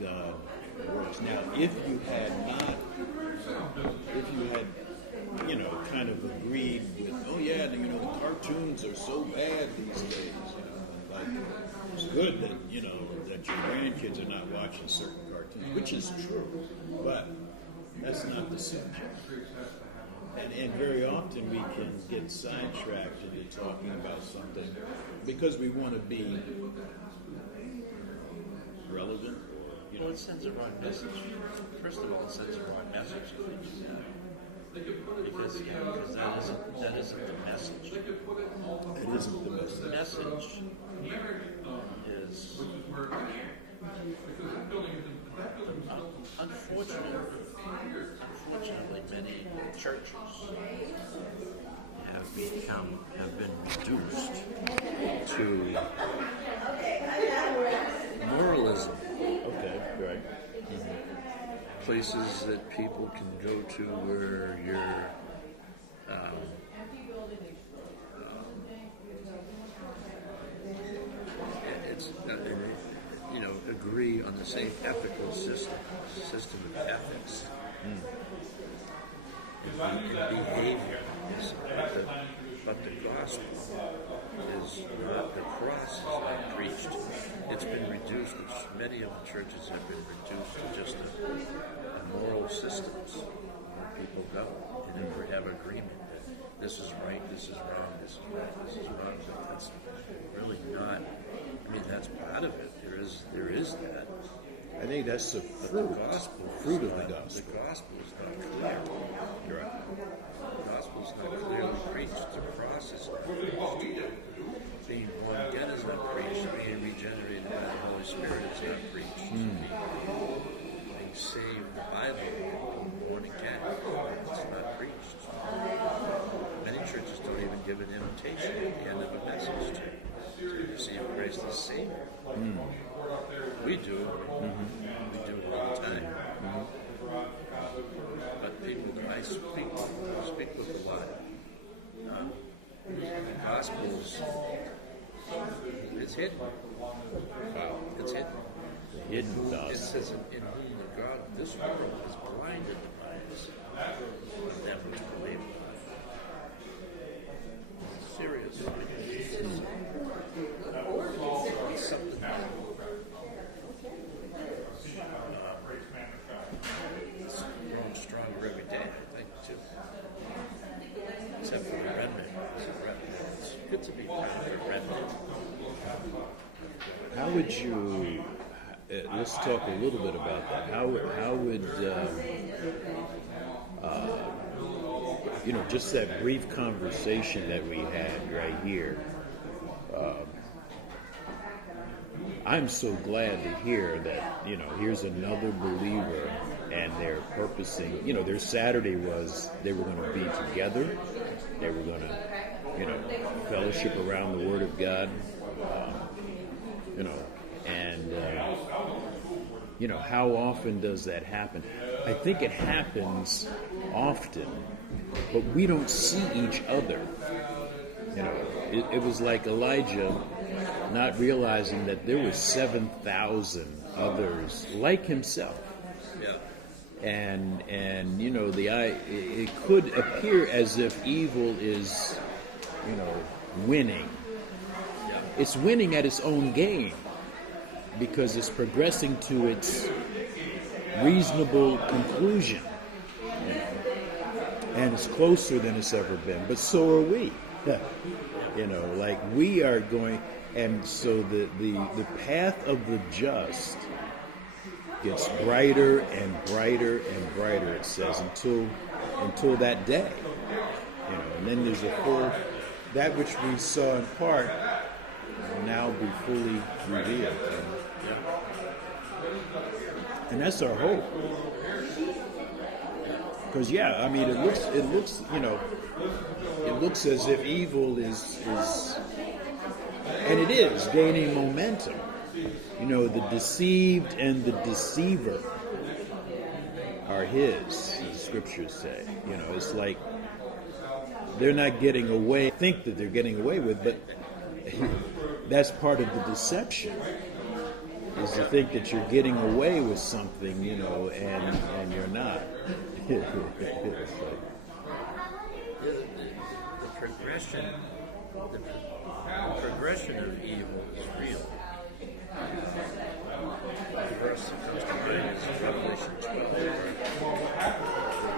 God works. Now, if you had, kind of agreed with, oh yeah, the cartoons are so bad these days, like it's good that, that your grandkids are not watching certain cartoons, which is true, but that's not the subject. And very often we can get sidetracked into talking about something because we want to be relevant. Well, it sends a wrong message. First of all, it sends a wrong message if we do that. Because that isn't the message. It isn't the message. The message is unfortunately many churches have been reduced to moralism. Okay, right. Mm-hmm. Places that people can go to where you're agree on the same ethical system of ethics and behavior. But the gospel is not, the cross is not preached. It's been reduced, many of the churches have been reduced to just a moral systems where people go and have agreement that this is right, this is wrong, this is right, this is wrong, but that's really not, that's part of it. There is that. I think that's the fruit of the gospel. The gospel is not clear. You're right. The gospel is not clearly preached. The cross is not preached. Being born again is not preached. Being regenerated by the Holy Spirit is not preached. Being saved, the Bible, being born again, it's not preached. Many churches don't even give an invitation at the end of a message to receive Christ as Savior. We do. We do it all the time. But people, I speak with a lot. The gospel is hidden. Wow. It's hidden. Hidden It says in whom the God, this world is blinded the minds of them which believe. Serious. It's something. It's growing stronger every day, I think, too. Except for the remnant. It's good to be part of the remnant. How would you? Let's talk a little bit about that. How would just that brief conversation that we had right here? I'm so glad to hear that, here's another believer and they're purposing, their Saturday was they were going to be together. They were going to, fellowship around the Word of God, and how often does that happen? I think it happens often, but we don't see each other. It was like Elijah not realizing that there were 7,000 others like himself. Yeah. And it could appear as if evil is, winning. Yeah. It's winning at its own game because it's progressing to its reasonable conclusion. And it's closer than it's ever been. But so are we. We are going, and so the path of the just gets brighter and brighter and brighter, it says, until that day. And then there's a full, that which we saw in part will now be fully revealed. And that's our hope. Because it looks as if evil is and it is gaining momentum. The deceived and the deceiver are his, the scriptures say. It's like they're not getting away, think that they're getting away with, but that's part of the deception. is to think that you're getting away with something, you know, and you're not. It's like, the progression of evil is real. The verse that comes to mind is Revelation 12,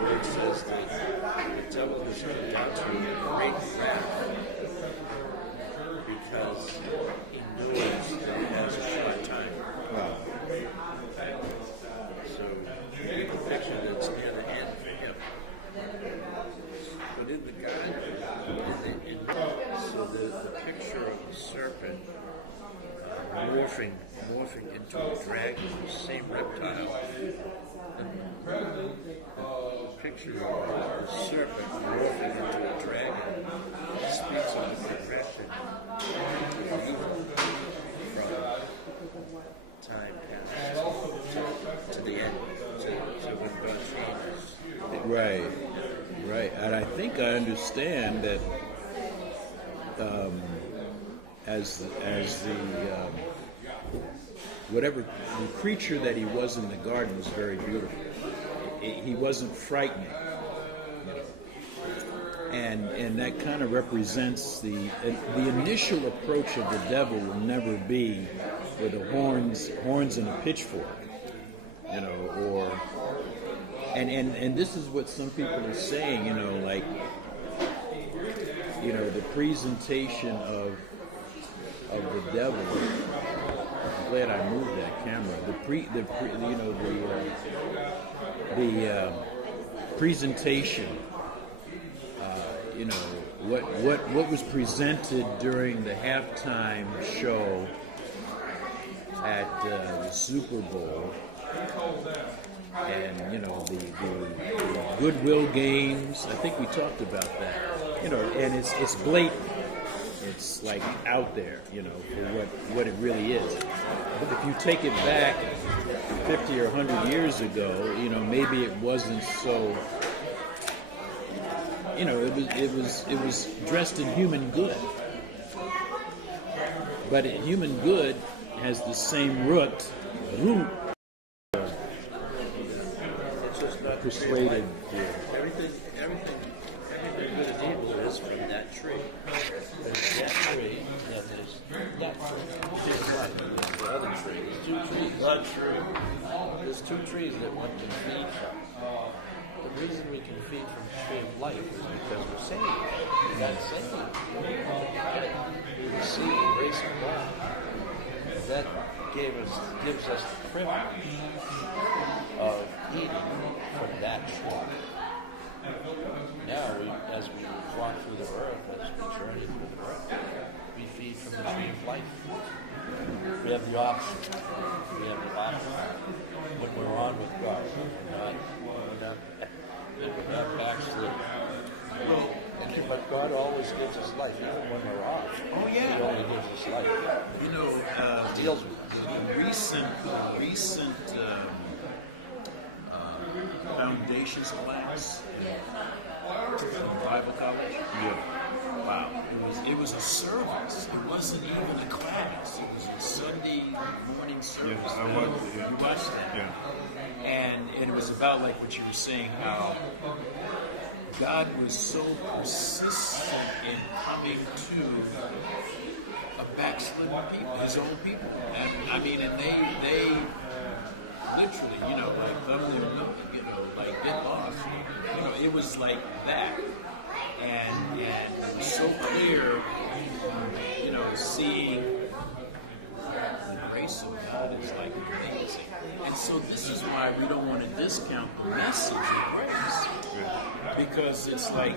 where it says that the devil has come down to great wrath because he knows that he has a short time. wow. So the picture that's near the end for him. But in the garden, so the picture of the serpent morphing into a dragon, the same reptile. The picture of the serpent morphing into a dragon speaks of the progression of evil from time past to the end, to when God changes. Right. And I think I understand that as the whatever the creature that he was in the garden was very beautiful. He wasn't frightening, you know. And that kind of represents the initial approach of the devil will never be with the horns and a pitchfork, you know, or and this is what some people are saying, you know, like, you know, the presentation of the devil. I'm glad I moved that camera. The presentation. You know, what was presented during the halftime show at the Super Bowl, and you know the Goodwill games. I think we talked about that. You know, and it's blatant. It's like out there, you know, for what it really is. But if you take it back 50 or 100 years ago, you know, maybe it wasn't so. You know, it was dressed in human good, but human good has the same root. Persuaded. Everything good and evil is from that tree. There's that tree, then there's that tree. Just like the other tree. There's two trees. That tree. There's two trees that one can feed from. The reason we can feed from the tree of life is because we're saved. That's saved. We receive the grace of God. That gives us the privilege of eating from that tree. Now, as we walk through the earth, as we journey through the earth, we feed from the tree of life. We have the option. When we're on with God, we're not backslid. But God always gives us life, even when we're off. Oh yeah. He only gives us life. You know, Deals with us. the recent foundations class from Bible college. Yeah. Wow, it was a service. It wasn't even a class. It was a Sunday morning service. Yes, I watched it. Yeah. You watched that? Yeah. And it was about like what you were saying, how God was so persistent in coming to a backslidden people, his own people. And I mean, and they literally, you know, like thumb their nose, you know, like get lost. You know, it was like that. And it was so clear, you know, seeing the grace of God is like amazing. And so this is why we don't want to discount the message of grace. Because it's like,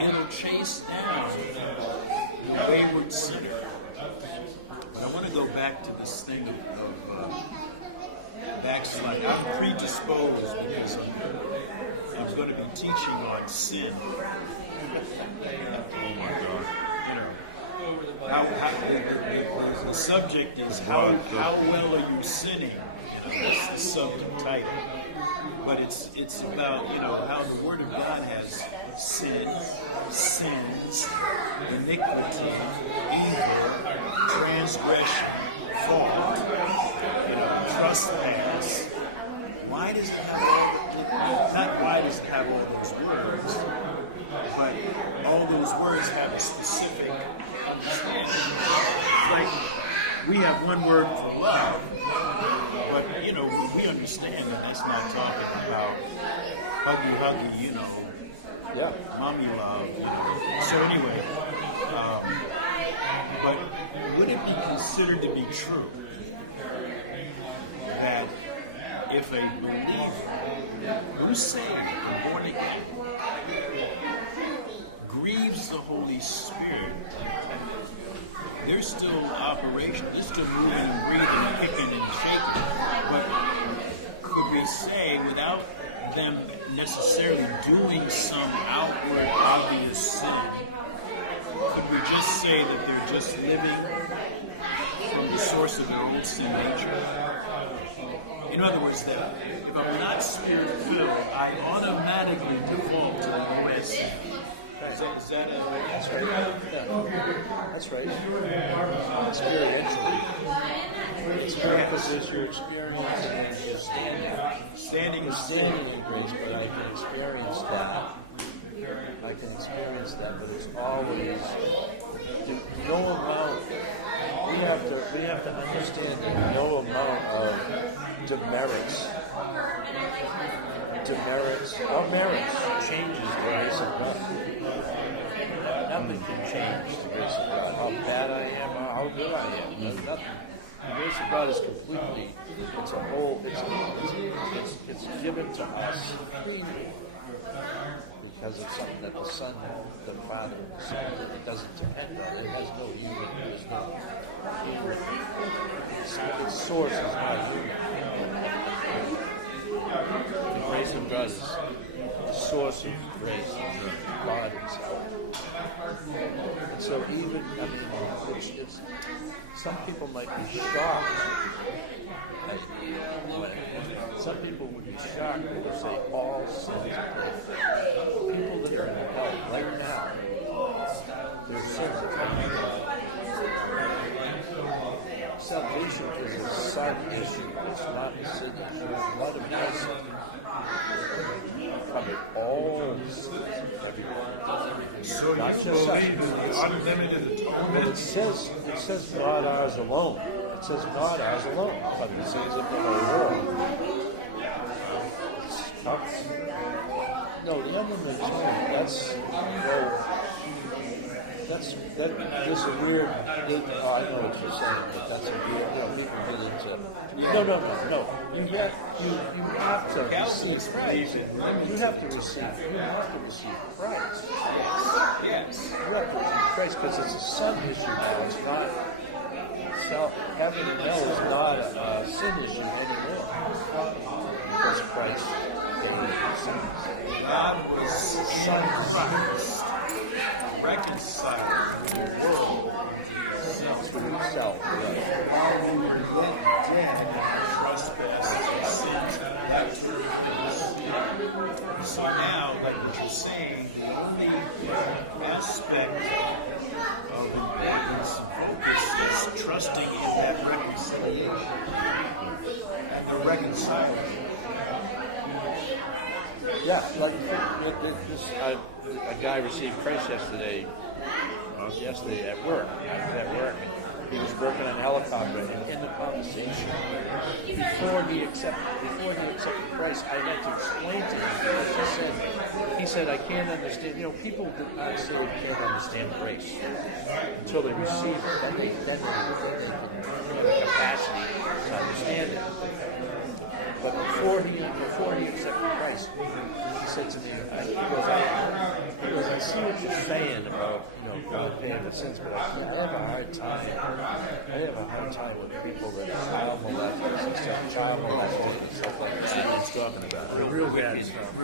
it'll chase down the wayward sinner. But I want to go back to this thing of backsliding. I'm predisposed because I'm going to be teaching on sin. Oh my God. You know, how the subject is how well are you sinning? You know, that's the subject title. But it's about, you know, how the Word of God has sin, sins, iniquity, evil, transgression, fall, trespass. Why does it have all? Not why does it have all those words, but all those words have a specific understanding. Like we have one word for love, but we understand that that's not talking about huggy, Yeah. mommy love. So anyway, but would it be considered to be true that if a believer who's saved and born again grieves the Holy Spirit, they're still operation, they're still moving and breathing and kicking and shaking, but could we say without them necessarily doing some outward obvious sin, could we just say that they're just living from the source of their own sin nature? In other words, that if I'm not spirit-filled, I automatically default to the OS. Is that That's right. Yeah. That's right. Experientially. Because there's your experience and your standing. You're standing in grace, but I can experience that. But it's always no amount. We have to understand that no amount of demerits or merits changes the grace of God. Nothing can change the grace of God. How bad I am, or how good I am. There's nothing. The grace of God is completely. It's a whole. It's given to us freely because it's something that the Son, the Father, the Son, it doesn't depend on. It has no human. There's no. Its source is not human. The grace of God is the source of grace, God Himself. And so it's some people might be shocked. Some people would be shocked when they say all sins are perfect. People that are in hell right now, their sins are perfect. Salvation is a son issue. It's not a sin issue. The blood of Christ covered all sins, everyone. so Not you just believe in us. the unlimited atonement? But it says God ours alone. It says God ours alone. But the sins of the whole world. It's tough. No, the unlimited atonement, there's a weird, I know what you're saying, but that's a weird, people get into, no. You have to receive Christ. You have to receive Christ. Yes. You have to receive Christ because it's a son issue now. It's not, heaven and hell is not a sin issue anymore. Because Christ paid for sins. God was in Christ, reconciled the world To himself. while we were yet dead in our trespasses and sins and activities. So now, like what you're saying, the only aspect of importance and focus is trusting in that reconciliation and the reconciler. Yeah, like a guy received Christ yesterday at work. He was working on a helicopter, and in the conversation, before he accepted Christ, I had to explain to him because he said, I can't understand. People that aren't saved can't understand grace until they receive it. Then they have the capacity to understand it. But before he accepted Christ, he said to me, he goes, I see what you're saying about God paying for sins, but I have a hard time with people that are child molesters and stuff like that. See what he's talking about. The real bad stuff.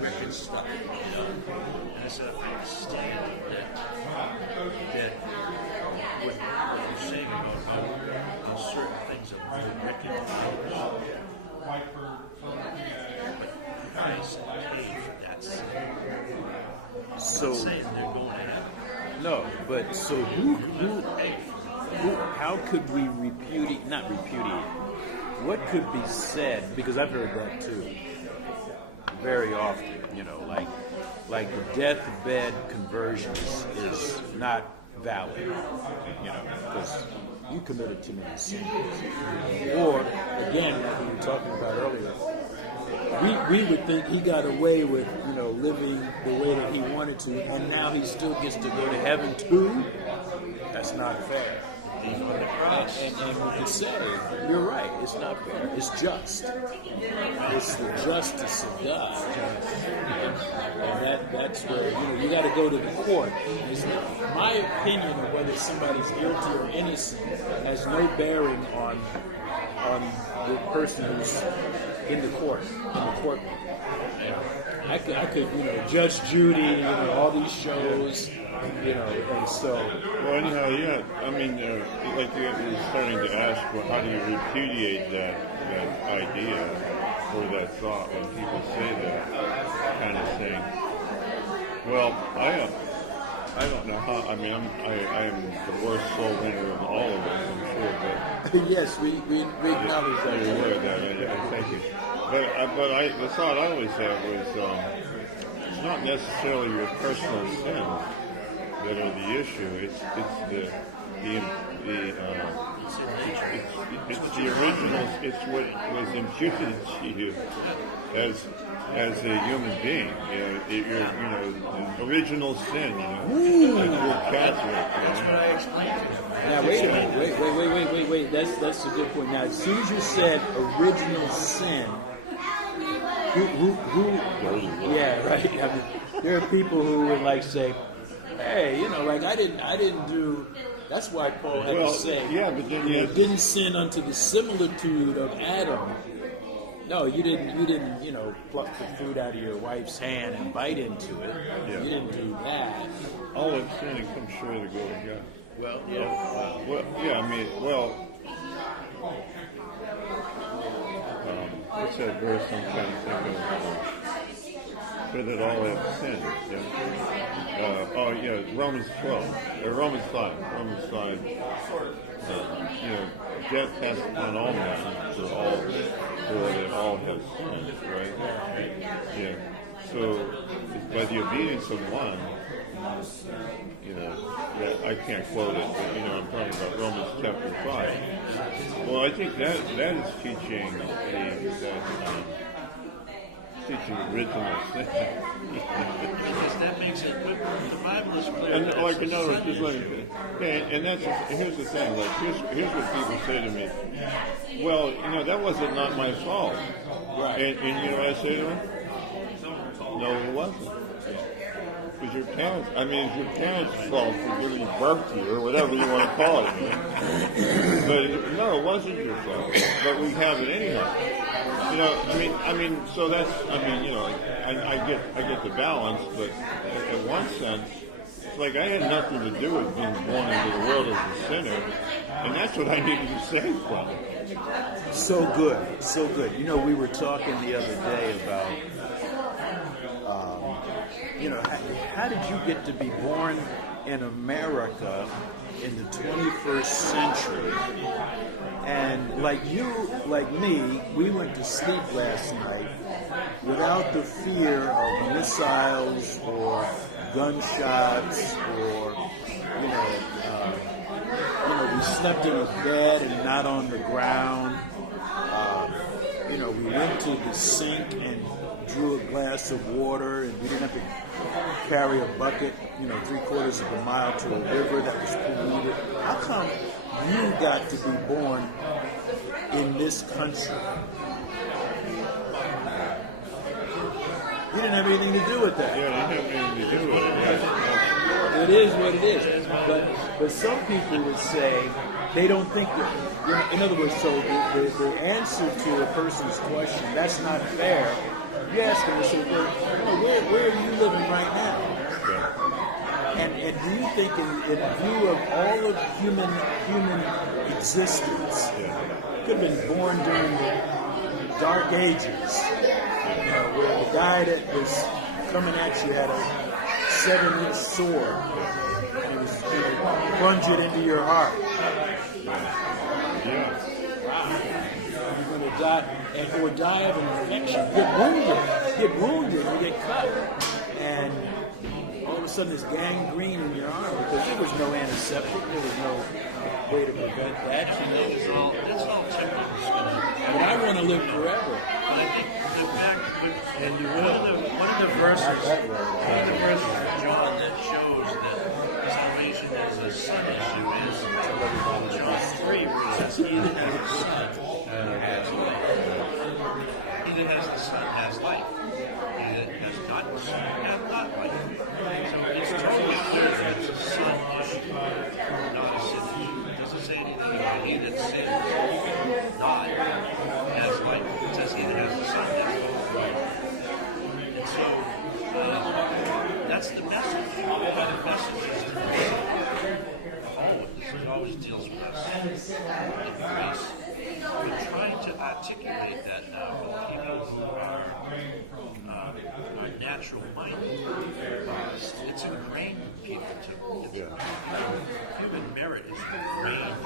Wicked stuff. And I said, I understand that what you're saying about how certain things are recognized. But Christ paid for that sin. I'm So not saying they're going to heaven. no, but so who Paid for it. how could we not repudiate, what could be said, because I've heard that too, very often, like the deathbed conversion is not valid, because you committed too many sins. Or, again, like we were talking about earlier, we would think he got away with, living the way that he wanted to, and now he still gets to go to heaven too? That's not fair. He's on the cross. And we could say, you're right, it's not fair. It's just. It's the justice of God. And that's where, you got to go to the court. My opinion of whether somebody's guilty or innocent has no bearing on the person who's in the courtroom. I could, Judge Judy, all these shows, and so. Well, anyhow, yeah. I mean, like you're starting to ask, well, how do you repudiate that idea or that thought when people say that kind of thing? Well, I don't know how. I mean, I am the worst soul winner of all of us, I'm sure, but. Yes, we acknowledge that. You're aware of that. Thank you. But the thought I always had was it's not necessarily your personal sins that are the issue. It's the original. It's what was imputed to you as a human being. The original sin. Like you're Catholic. That's what I explained to him. Now wait a minute. Wait. That's a good point. Now, as soon as you said original sin, who? Yeah, right. I mean, there are people who would say, hey, I didn't do. That's why Paul had to say, yeah, but then didn't sin unto the similitude of Adam. No, you didn't, pluck the fruit out of your wife's hand and bite into it. Yeah. You didn't do that. All of sin and come short of the glory of God. Well, yeah. Well, yeah. I mean, what's that verse I'm trying to think of? For that all have sinned. Yeah. Romans 12 or Romans 5. Romans 5. Death passed upon all men for that all have sinned, right? Yeah. So by the obedience of one, that I can't quote it, but I'm talking about Romans chapter 5. Well, I think that is teaching teaching original sin. Because that makes it, the Bible is clear. And that like it's a another, sin just like, issue. and here's the thing. Like here's what people say to me. Well, that wasn't not my fault. Right. And you know what I say to them? No, it wasn't. It was your parents. I mean, it's your parents' fault for giving birth to you, or whatever you want to call it. But no, it wasn't your fault. But we have it anyhow. I mean, so that's. I get the balance, but in one sense, it's like I had nothing to do with being born into the world as a sinner, and that's what I needed to save from. So good. We were talking the other day about, how did you get to be born in America in the 21st century? And like you, like me, we went to sleep last night without the fear of missiles or gunshots or, we slept in a bed and not on the ground. We went to the sink and drew a glass of water, and we didn't have to carry a bucket, 3/4 of a mile to a river that was polluted. How come you got to be born in this country? You didn't have anything to do with that. Yeah, I didn't have anything to do with it. Yeah. It is what it is. But some people would say they don't think that. In other words, so the answer to a person's question, that's not fair. You ask them, so where are you living right now? And do you think, in view of all of human existence, could have been born during the Dark Ages, where the guy that was coming at you had a 7-inch sword, and it was plunge it into your heart. Yeah. You're going to die, or die of an infection. Get wounded, or get cut, and all of a sudden there's gangrene in your arm because there was no antiseptic, there was no way to prevent that. You know? It's all technical stuff. But I want to live forever. But I think the fact, And you one will. of the verses, Not that way. one of the verses in John that shows that salvation is a son issue is John 3, where it says, "He that has the Son has life. He that has the Son has life. He that has not the Son has not life." So it's totally clear that it's a son issue, not a sin issue. It doesn't say anything about he that sins not has life. It says he that has the Son has life. And so that's the message. The message is to grace. It always deals with us in grace. We're trying to articulate that now with people who are natural minded. It's ingrained in people to. Human merit is ingrained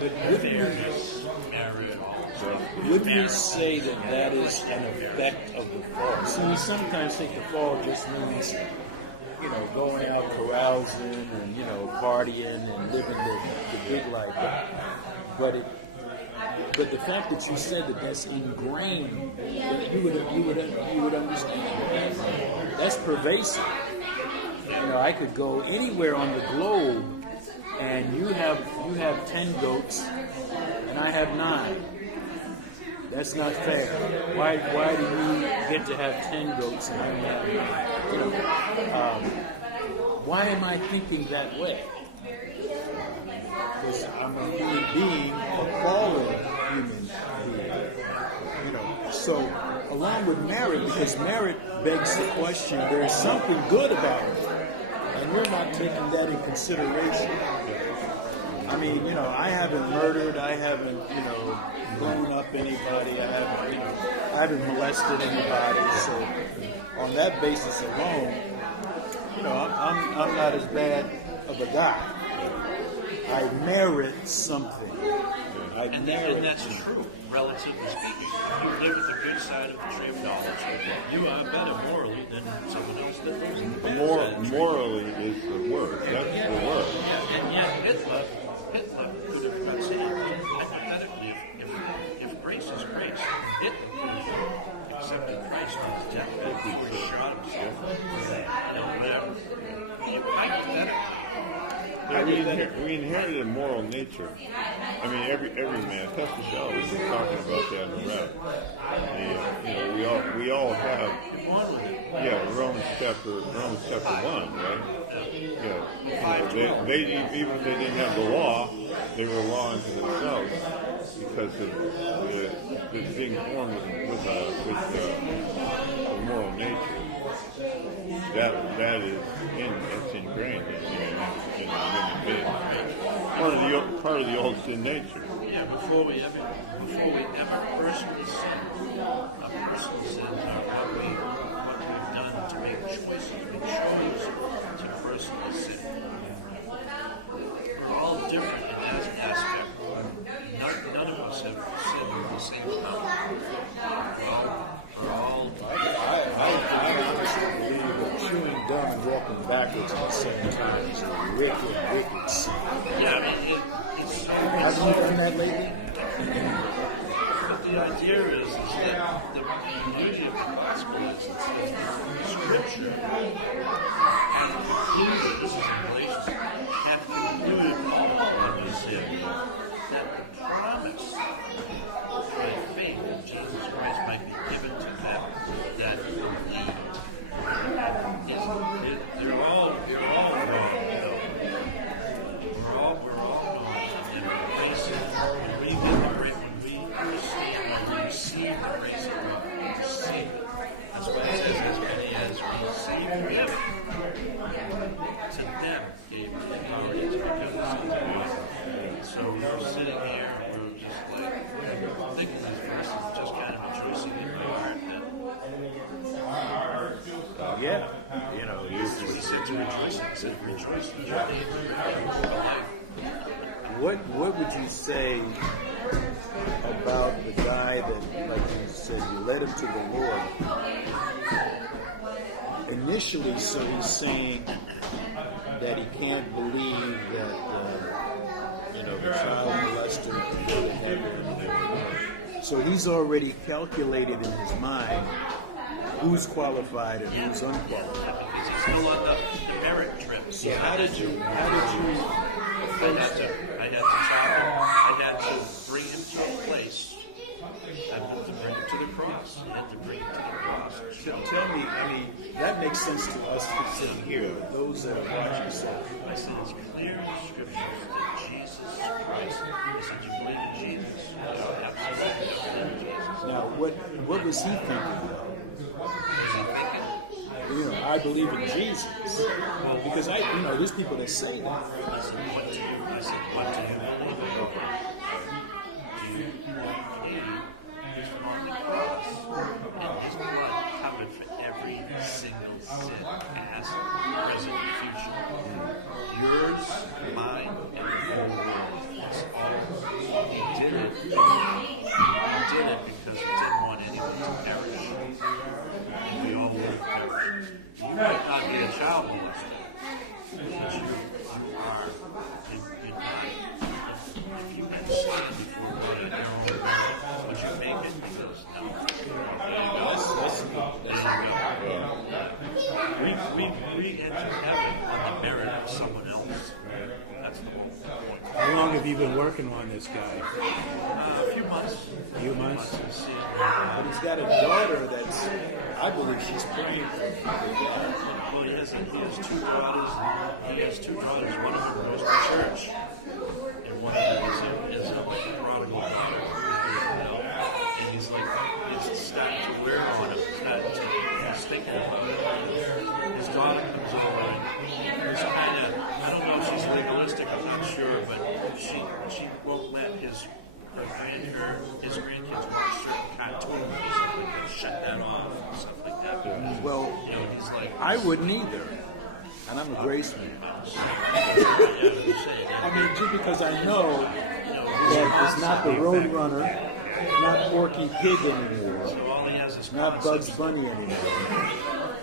in fairness, merit, all that stuff. Would we say that that is an effect of the fall? See, we sometimes think the fall just means, you know, going out carousing and, you know, partying and living the big life. But the fact that you said that that's ingrained, that you would understand. That's pervasive. You know, I could go anywhere on the globe, and you have 10 goats, and I have 9. That's not fair. Why do you get to have 10 goats and I only have 9? You know, why am I thinking that way? Because I'm a human being, a fallen human being. You know, so along with merit, because merit begs the question, there's something good about it, and we're not taking that in consideration. I mean, you know, I haven't murdered, I haven't, you know, blown up anybody, I haven't molested anybody. So on that basis alone, you know, I'm not as bad of a guy. I merit something. And that's true, relatively speaking. If you live at the good side of the tree of knowledge, you are better morally than someone else that lives in the bad side of the tree. Morally is the word. That's the word. Yeah, and yet Hitler could have not said hypothetically, if grace is grace, Hitler could have accepted Christ on his deathbed before he shot himself. You know, whatever. Hypothetically. Yeah, we inherited a moral nature. I mean, every man. Pastor Shaw was talking about that in the rap. You know, we all have. Yeah, Romans chapter 1, right? Yeah. You know, they even if they didn't have the law, they were a law unto themselves because of being born with a moral nature. That is it's ingrained in human being. Part of the old sin nature. Yeah, before we ever personally sin, a personal sin are what we've done to make choices. We chose to personally sin. We're all different in that aspect. None of us have sinned at the same time. We're all I honestly believe that chewing gum and walking backwards at the same time is a wicked sin. yeah, I mean, it's Haven't you done that lately? but the idea is that the beauty of the gospel is Scripture has concluded, this is in Galatians, have concluded all of you sin, that the promise by faith in Jesus Christ might be given to them that believe. They're all wrong, you know. We're all wrong, and grace, when we receive the grace of God, we receive it. That's why it says, as many as receive him, to them gave the authority to become the sons of God. So we're sitting here, we're just like thinking these verses, just kind of rejoicing in my heart that Yeah, you know, He said to rejoice. He said rejoice in your name. what would you say about the guy that, like you said, you led him to the Lord? Initially, so he's saying that he can't believe that the child molester can go to heaven. So he's already calculated in his mind who's qualified and who's unqualified. Because he's still on the merit trip. So how did you I had to bring him to a place. I had to bring him to the cross. I had to bring him to the cross. tell me? I mean, that makes sense to us sitting here. Those that are watching, so I said it's clear in the scriptures that Jesus Christ. I said you believe in Jesus. Absolutely, I believe in Jesus. now what was he thinking? I believe in Jesus. Because there's people that say that. I said, what do you believe in? He's on the cross, and his blood covered for every single sin, past, present, and future. Yours, mine, and the whole world. That's all. He did it. He did it because he didn't want anyone to perish. And we all would have perished. You might not be a child molester, but you are, you're not. If you can stand before God in your own merit, would you make it? Because no. We enter heaven on the merit of someone else. That's the whole point. How long have you been working on this guy? A few months. But he's got a daughter that's, I believe she's praying for him. Well, he has two daughters. He has two daughters. One of them goes to church, and one of them is a prodigal daughter. And he's like, it's starting to wear on him. He's thinking about it. His daughter comes over, and it's kind of, I don't know if she's legalistic. I'm not sure, but she won't let his grandkids watch certain cartoons or something like that. Shut that off and stuff like that. Well, He's like, I wouldn't either. And I'm a grace man. I mean, just because I know that it's not the Roadrunner, not Porky Pig anymore, so all he has is not Bugs Bunny anymore.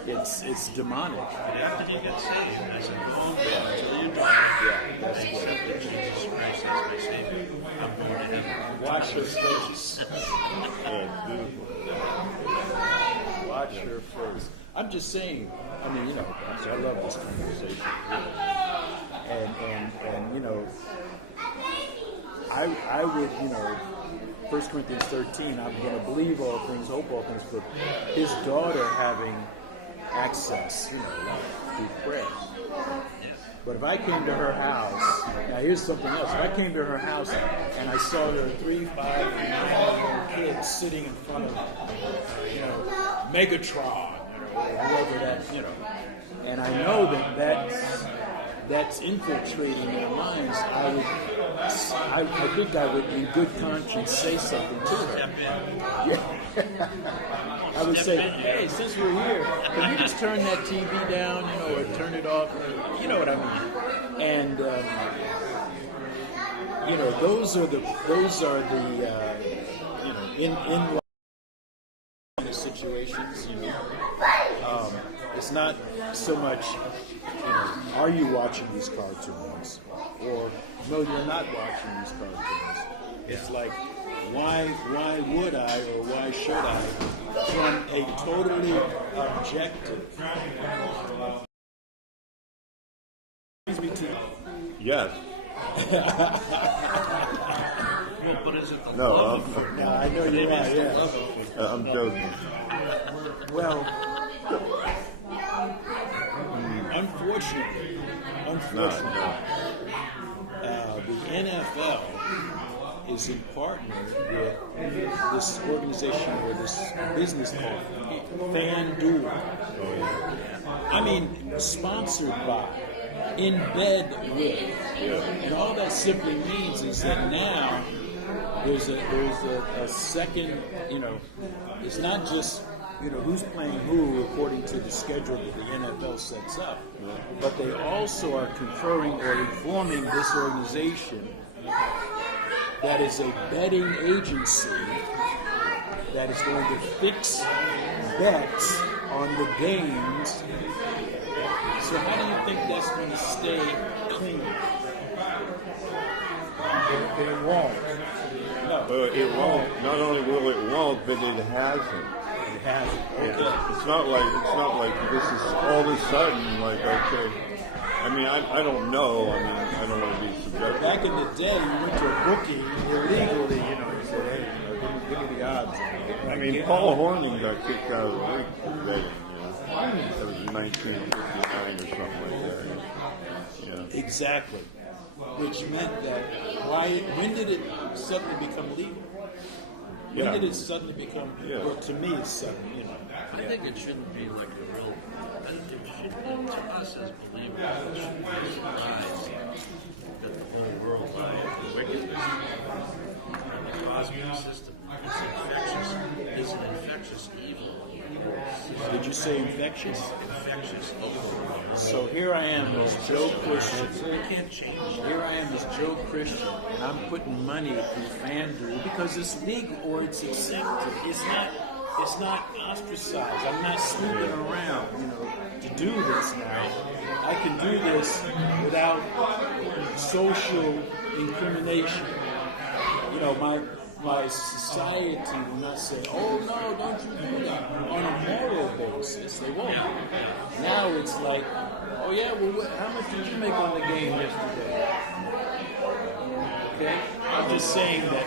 It's demonic. But after he got saved, I said, go on until you die. I accepted Jesus Christ as my Savior. I'm going to heaven. Watch her face. Yeah, beautiful. Watch her face. I'm just saying, I mean, I love this conversation. And I would, 1 Corinthians 13, I'm going to believe all things, hope all things, but his daughter having access, through prayer. But if I came to her house, now here's something else. If I came to her house and I saw her 3, 5, and 9 kids sitting in front of, Megatron, or whoever that, and I know that's infiltrating their minds, I think I would, in good conscience, say something to her. Yeah. I would say, hey, since we're here, can you just turn that TV down, or turn it off? You know what I mean? And those are the in life situations. It's not so much, are you watching these cartoons, or no, you're not watching these cartoons. It's like, why would I, or why should I, from a totally objective. Yes. But is it the No, love? I know you are, yeah. I'm joking. Well, unfortunately, the NFL is in partner with this organization or this business called FanDuel. I mean, sponsored by, in bed with, and all that simply means is that now there's a second. It's not just who's playing who according to the schedule that the NFL sets up. But they also are conferring or informing this organization that is a betting agency that is going to fix bets on the games. So how do you think that's going to stay clean? It won't. No. It won't. Not only will it won't, but it hasn't. It hasn't. It's not like this is all of a sudden like okay. I mean, I don't know. I mean, I don't want to be subjective. Back in the day, you went to a bookie illegally, you said, hey, give me the odds. I mean, Paul Hornung got kicked out of the league for betting. That was in 1959 or something like that. Yeah. Exactly. Which meant that when did it suddenly become legal? When did it suddenly become? Yeah. Well, to me, it's sudden. I think it shouldn't be like a real. It shouldn't, to us as believers, it shouldn't be a surprise that the whole world lies in wickedness and the cosmic system. It's an infectious evil. Did you say infectious? Infectious evil. So here I am as Joe Christian. You can't change. Here I am as Joe Christian, and I'm putting money through FanDuel because it's legal or it's accepted. It's not ostracized. I'm not snooping around, to do this now. I can do this without social incrimination. My society will not say, oh no, don't you do that. On a moral basis, they won't. Now it's like, oh yeah, well, how much did you make on the game yesterday? Okay? I'm just saying that,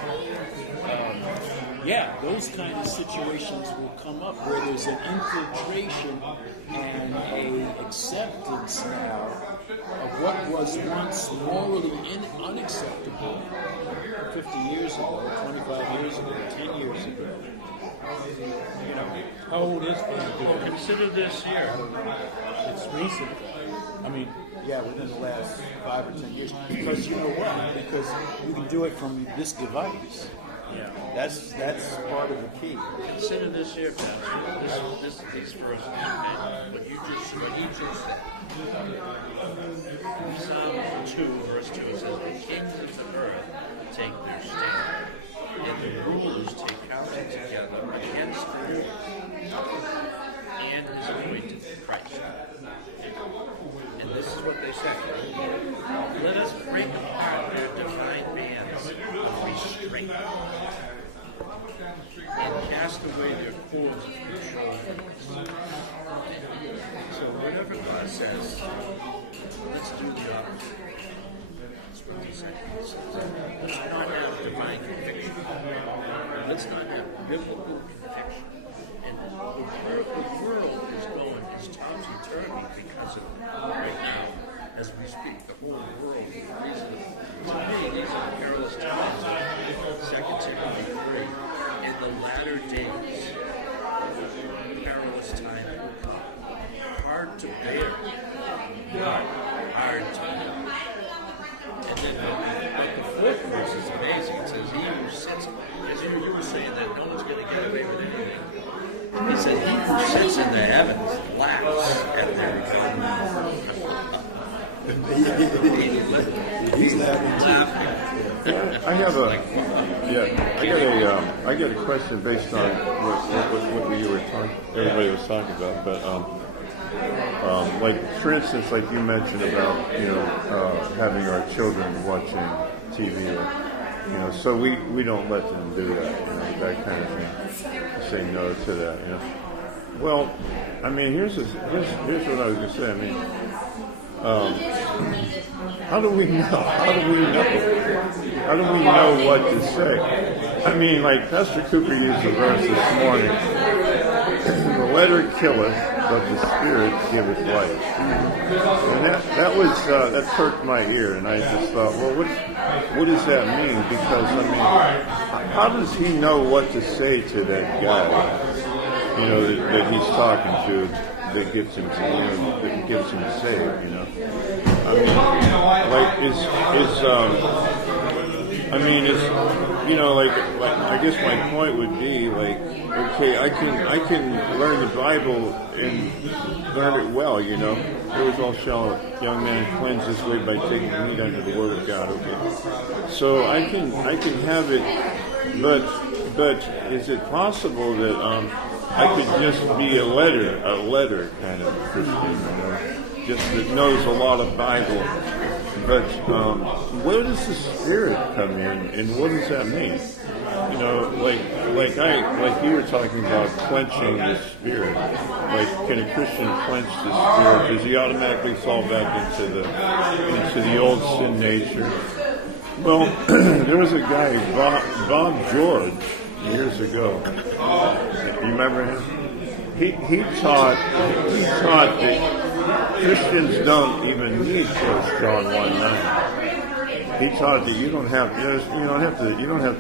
those kind of situations will come up where there's an infiltration and a acceptance now of what was once morally unacceptable 50 years ago, 25 years ago, 10 years ago. How old is FanDuel? Consider this year. It's recent. I mean, within the last 5 or 10 years. Because you know what? Because you can do it from this device. Yeah. That's part of the key. Consider this year, Pastor. These verses. What you just said. Psalm 2, verse 2, it says, the kings of the earth take their stand, and the rulers take counsel together against the Lord and his anointed Christ. And this is what they say. Let us break apart their divine bands of restraint and cast away their cords from the shoulders. So whatever God says, let's do the opposite. That's what the disciples says. Let's not have divine conviction. Let's not have biblical conviction. And the world is going, is topsy-turvy because of right now, as we speak, the whole world is reasonable. To me, these are perilous times. 2 Timothy 3, in the latter days, perilous time will come. Hard to bear, but hard to bear. And then but the fourth verse is amazing. It says, he who sits, as you were saying that no one's going to get away with anything. He said, he who sits in the heavens laughs at their He's laughing. I got a question based on what you were talking, everybody was talking about, but like for instance, like you mentioned about having our children watching TV, or so we don't let them do that, that kind of thing. Say no to that, Well, I mean, here's what I was going to say. I mean, how do we know? How do we know what to say? I mean, like Pastor Cooper used a verse this morning. The letter killeth, but the spirit giveth life. And that perked my ear, and I just thought, well, what does that mean? Because I mean, how does he know what to say to that guy? That he's talking to, that gets him, that gives him saved. I mean, like I mean, it's, like I guess my point would be like, okay, I can learn the Bible and learn it well. It was all shall a young man cleanse his way by taking heed unto the word of God. Okay, so I can have it, but is it possible that I could just be a letter kind of Christian, just that knows a lot of Bible? But where does the Spirit come in, and what does that mean? Like you were talking about quenching the Spirit. Like, can a Christian quench the Spirit? Does he automatically fall back into the old sin nature? Well, there was a guy, Bob George, years ago. You remember him? He taught that Christians don't even need 1 John 1:9. He taught that you don't have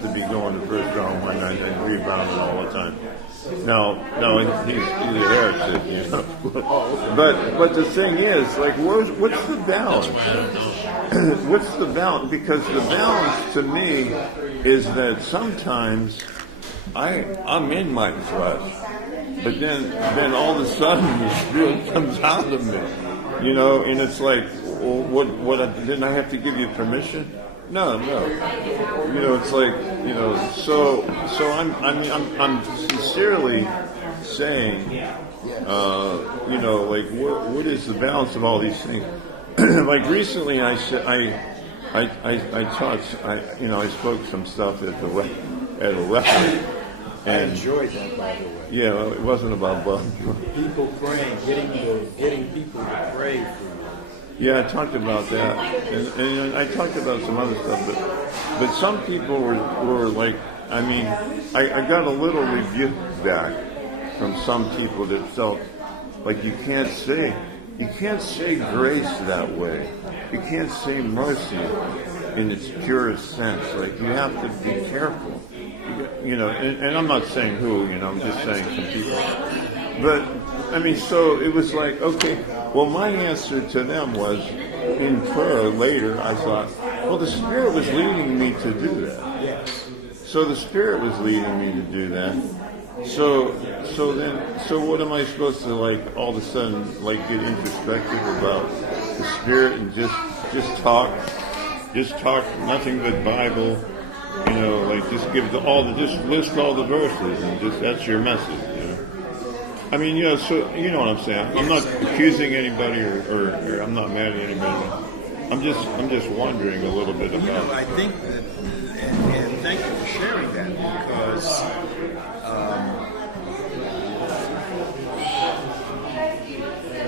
to be going to 1 John 1:9 and rebounding all the time. No, he's a heretic, But the thing is, like, what's the balance? What's the balance? Because the balance to me is that sometimes I'm in my flesh, but then all of a sudden the Spirit comes out of me, and it's like, well, didn't I have to give you permission? No. It's like, so I'm sincerely saying, like, what is the balance of all these things? Like recently, I said I taught, I spoke some stuff at a restaurant. I enjoyed that, by the way. Yeah, well, it wasn't about Bob. People praying, getting people to pray for you. Yeah, I talked about that, and I talked about some other stuff, but some people were like, I got a little rebuke back from some people that felt like you can't say grace that way. You can't say mercy in its purest sense. Like, you have to be careful. And I'm not saying who, I'm just saying some people. But, so it was like, okay, well, my answer to them was, in prayer later, I thought, well, the Spirit was leading me to do that. Yes. So the Spirit was leading me to do that. So what am I supposed to, like, all of a sudden, like, get introspective about the Spirit and just talk nothing but Bible, like, just give just list all the verses and just, that's your message, so you know what I'm saying. I'm not accusing anybody or I'm not mad at anybody. I'm just wondering a little bit about. I think that, and thank you for sharing that, because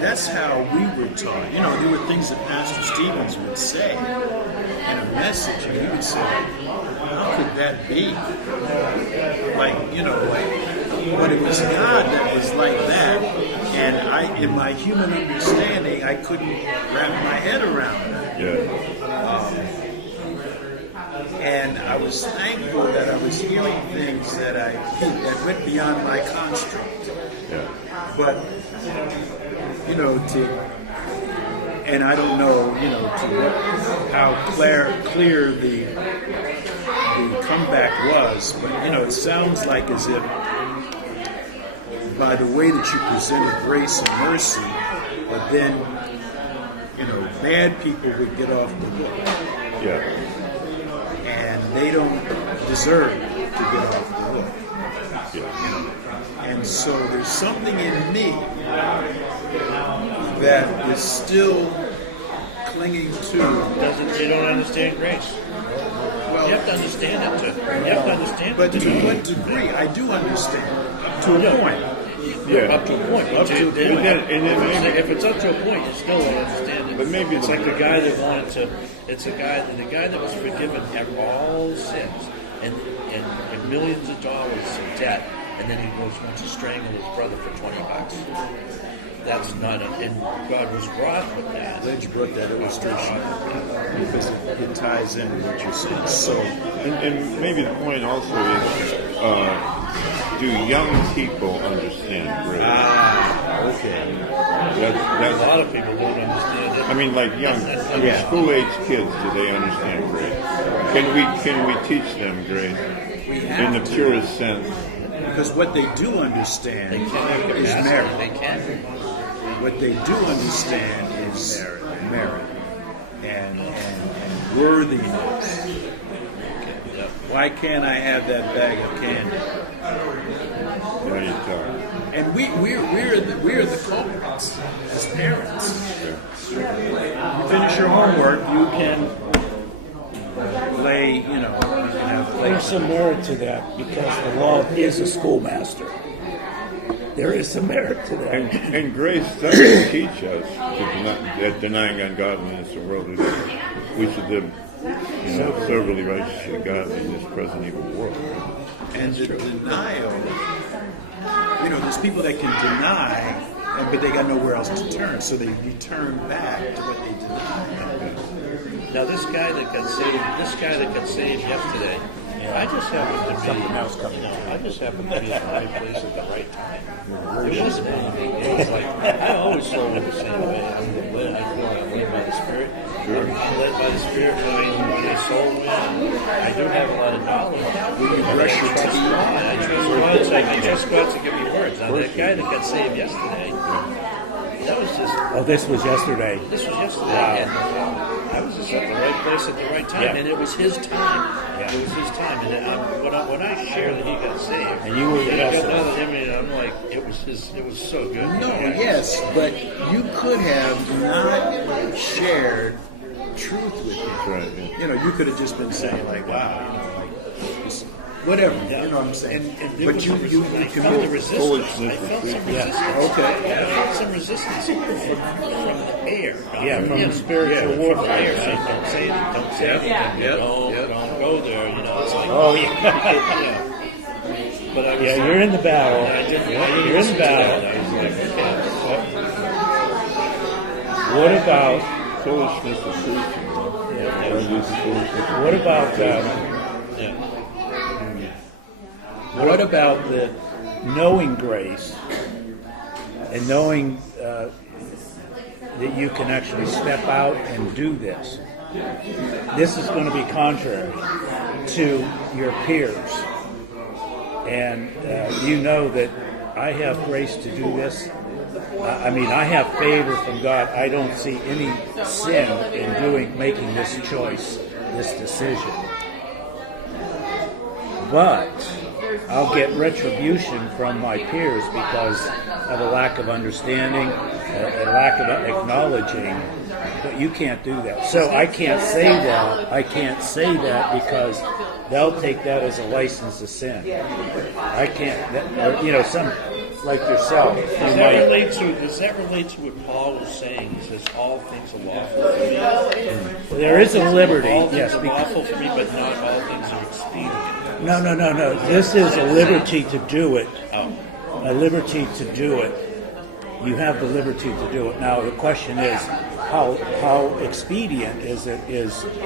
that's how we were taught. There were things that Pastor Stevens would say in a message, and he would say, how could that be? But it was God that was like that, and in my human understanding, I couldn't wrap my head around that. Yeah. And I was thankful that I was hearing things that went beyond my construct. Yeah. But and I don't know, how clear the comeback was, but it sounds like as if by the way that you presented grace and mercy, but then bad people would get off the hook. Yeah. And they don't deserve to get off the hook. Yeah. And so there's something in me that is still clinging to. You don't understand grace. Well, You have to understand it. You have to understand but it. to what degree? I do understand to a point. Yeah. Up to a point. Up to a point. If it's up to a point, you still don't understand it. But maybe it's the- like the guy that wanted to. It's the guy that was forgiven of all sins and millions of dollars in debt, and then he wants to strangle his brother for $20. That's not, and God was wroth with that. Glad you brought that illustration because it ties in with what you're saying. So, And maybe the point also is, do young people understand grace? Okay. That's A lot of people don't understand it. I mean, like school-age kids, do they understand grace? Can we teach them grace in the purest sense? Because what they do understand is merit. They can. What they do understand is merit and worthiness. Why can't I have that bag of candy? How do you talk? And we're the culprits as parents. You finish your homework, you can lay, you can have There's some merit to that because the law is a schoolmaster. There is some merit to that. And grace doesn't teach us that denying ungodliness or worldly we should live, soberly righteous to God in this present evil world. And the denial, there's people that can deny, but they got nowhere else to turn, so they return back to what they denied. Now this guy that got saved yesterday, I just happened to be Something else coming out. I just happened to be in the right place at the right time. It wasn't anything. It was like I always saw it the same way. I feel like I'm led by the Spirit. I'm led by the Spirit when my soul wins. I do have a lot of knowledge. I trust God. I trust God to give me words. Now that guy that got saved yesterday, that was just. Oh, this was yesterday. This was yesterday. And, I was just at the right place at the right time, and it was his time. It was his time, and when I share that he got saved, And you were the I got vessel. another image, and I'm like, it was so good. No, yes, but you could have not shared truth with him. Right, yeah. You could have just been saying like, wow, just whatever. You know what I'm saying? And But you I can felt the go. resistance. I felt some resistance. Okay. I felt some resistance from the air. Yeah, from the spiritual Air, warfare. saying, don't say it, don't say it, don't go there. It's like, Oh, yeah. yeah. But I was, Yeah, you're in the battle. I didn't You're in the listen to battle. that. I was like, okay. What about Foolishness of preaching. what about what about the knowing grace and knowing that you can actually step out and do this? This is going to be contrary to your peers, and you know that I have grace to do this. I have favor from God. I don't see any sin in making this choice, this decision. But I'll get retribution from my peers because of a lack of understanding, a lack of acknowledging. But you can't do that. So I can't say that. I can't say that because they'll take that as a license to sin. I can't. Some like yourself. Does that relate to what Paul was saying? He says, all things are lawful for me. There is a liberty. All things Yes. are lawful for me, but not all things are expedient. No. This is a liberty to do it. A liberty to do it. You have the liberty to do it. Now the question is, how expedient is it?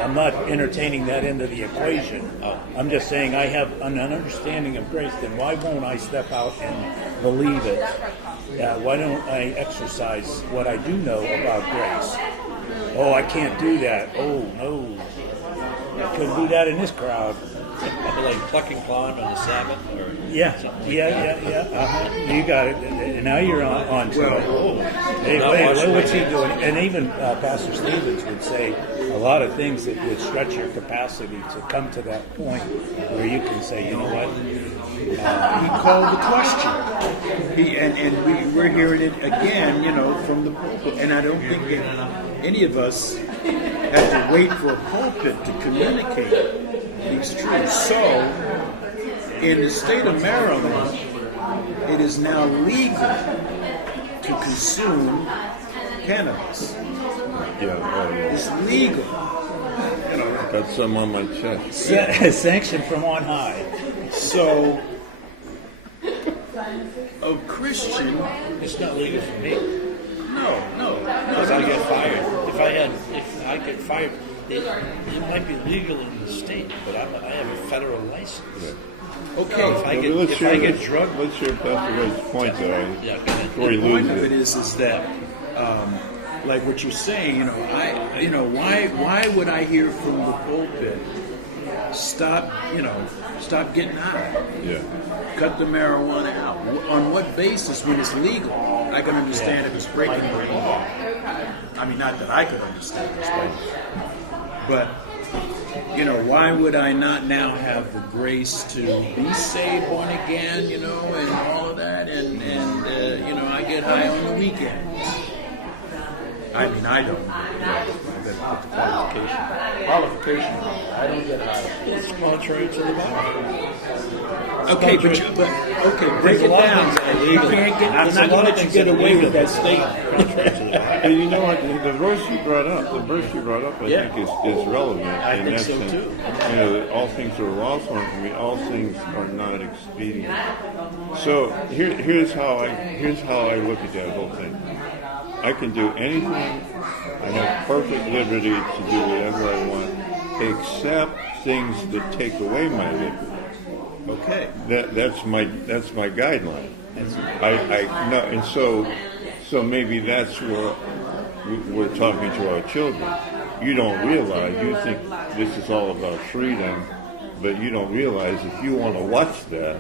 I'm not entertaining that into the equation. I'm just saying I have an understanding of grace. Then why won't I step out and believe it? Why don't I exercise what I do know about grace? Oh, I can't do that. Oh no, I couldn't do that in this crowd. Like plucking pond on the Sabbath? Or Yeah. Uh-huh. You got it. And now you're on to it. Hey, wait, what's he doing? And even Pastor Stevens would say a lot of things that would stretch your capacity to come to that point where you can say, you know what? He called the question. We're hearing it again, from the pulpit. And I don't think that any of us have to wait for a pulpit to communicate these truths. So, in the state of Maryland, it is now legal to consume cannabis. Yeah, It's legal. got some on my chest. Sanctioned from on high. So, a Christian, it's not legal for me. no. Because I get fired. If I could fire. It might be legal in the state, but I have a federal license. Okay. If I get drugged, let's hear Pastor Ray's point there. yeah, go ahead. Before he The point loses of it is that, like what you're saying, why would I hear from the pulpit, stop getting high, Yeah. cut the marijuana out? On what basis when it's legal? I can understand if it's breaking the law. I mean, not that I could understand this, but why would I not now have the grace to be saved, born again, and all of that, and I get high on the weekends. I mean, I don't. I put the qualification. I don't get high. It's contrary to the Bible. Okay, break There's it a lot of down. things that are You illegal. can't get. I'm There's a not lot going of to let you things get that are away with illegal. that statement. Contrary to the Bible. And you know what? The verse you brought up, I Yeah. think is relevant. I in think that so, sense. too. That all things are lawful unto me. All things are not expedient. So here's how I look at that whole thing. I can do anything. I have perfect liberty to do whatever I want, except things that take away my liberty. Okay. That's my guideline. I no, and so maybe that's where we're talking to our children. You don't realize, you think this is all about freedom, but you don't realize if you want to watch that,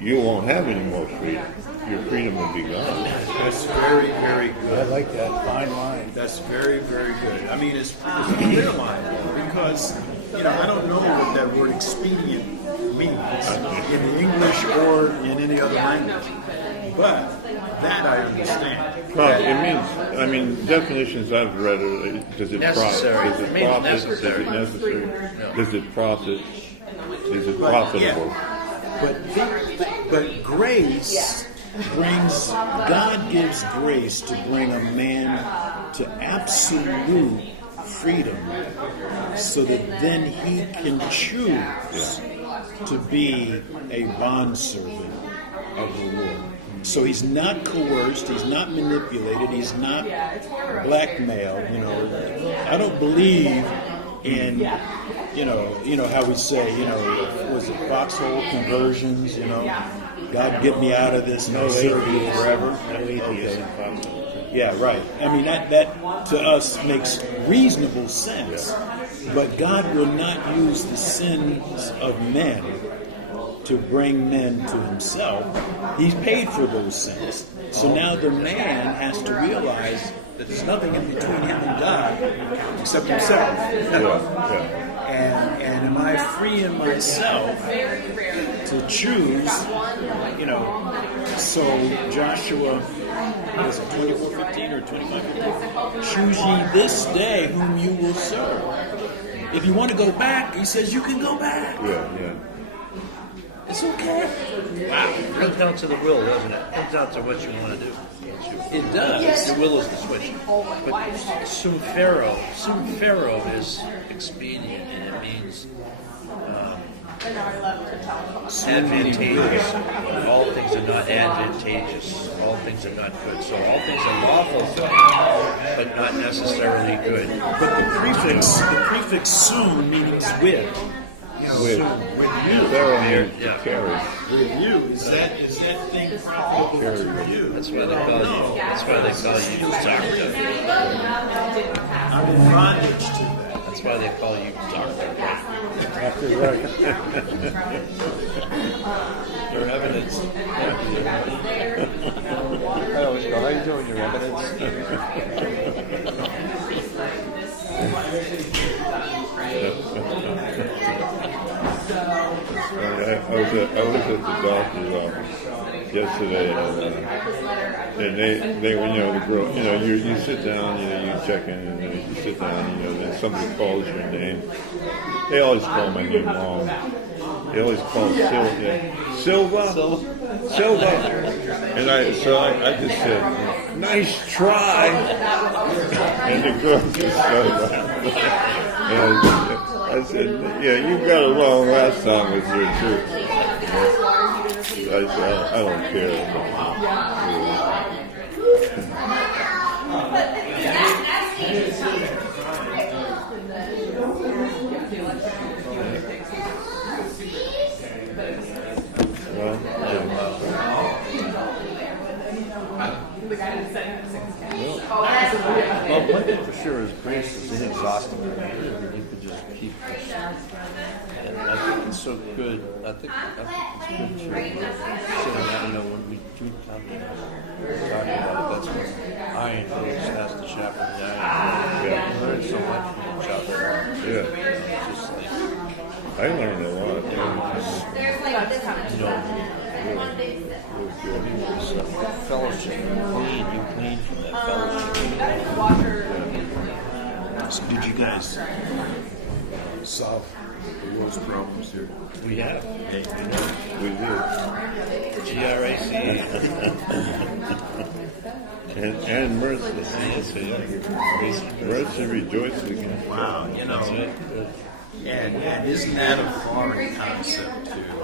you won't have any more freedom. Your freedom will be gone. That's very, very good. I like that fine line. That's very, very good. I mean, it's a clear line because, I don't know what that word expedient means in the English or in any other language. But that I understand. Well, it means, definitions I've read are, does it Necessary. profit? Does It it means profit? necessary. Is it necessary? No. Does it profit? Is it profitable? But grace brings, God gives grace to bring a man to absolute freedom so that then he can choose to be a bondservant of the Lord. So he's not coerced, he's not manipulated, he's not blackmailed. I don't believe in, how we say, was it foxhole conversions, God get me out of this, no serve you forever. Okay. Yeah, right. I mean, that to us makes reasonable sense, but God will not use the sins of men to bring men to himself. He's paid for those sins. So now the man has to realize that there's nothing in between him and God except himself. And am I free in myself to choose, so Joshua, was it 24:15 or 25:15? Choose ye this day whom you will serve. If you want to go back, he says you can go back. Yeah. It's okay. Wow. It comes down to the will, doesn't it? It comes down to what you want to do. It does. Your will is the switch. But sum pharaoh is expedient, and it means advantageous. All things are not advantageous. All things are not good. So all things are lawful for you, but not necessarily good. But the prefix soon means with. With you. Pharaoh means to Yeah. carry. With you. Is that thing profitable to you? That's why they call you. That's why they call you doctor. I'm in bondage to that. That's why they call you doctor. Exactly right. Your evidence. I always go, how you doing, your evidence? I was at the doctor's office yesterday, and they were, the girl, you sit down, you check in, and then you sit down, then somebody calls your name. They always call my name wrong. They always call Silva. And I just said, nice try. And the girl just started laughing. And I said, yeah, you got it wrong last time with your too. I said, I don't care. just keep this. And I think it's so good. I think it's good to sit around, when we do come talk about it. That's when iron has to sharpen the iron. Yeah. We learn so much from each other. Yeah. Just like, I learned a lot. fellowship. You glean from that fellowship. So did you guys solve the world's problems here? We have. We do. GRAC. And Mercy. Mercy rejoice again. Wow, and isn't that a foreign concept too?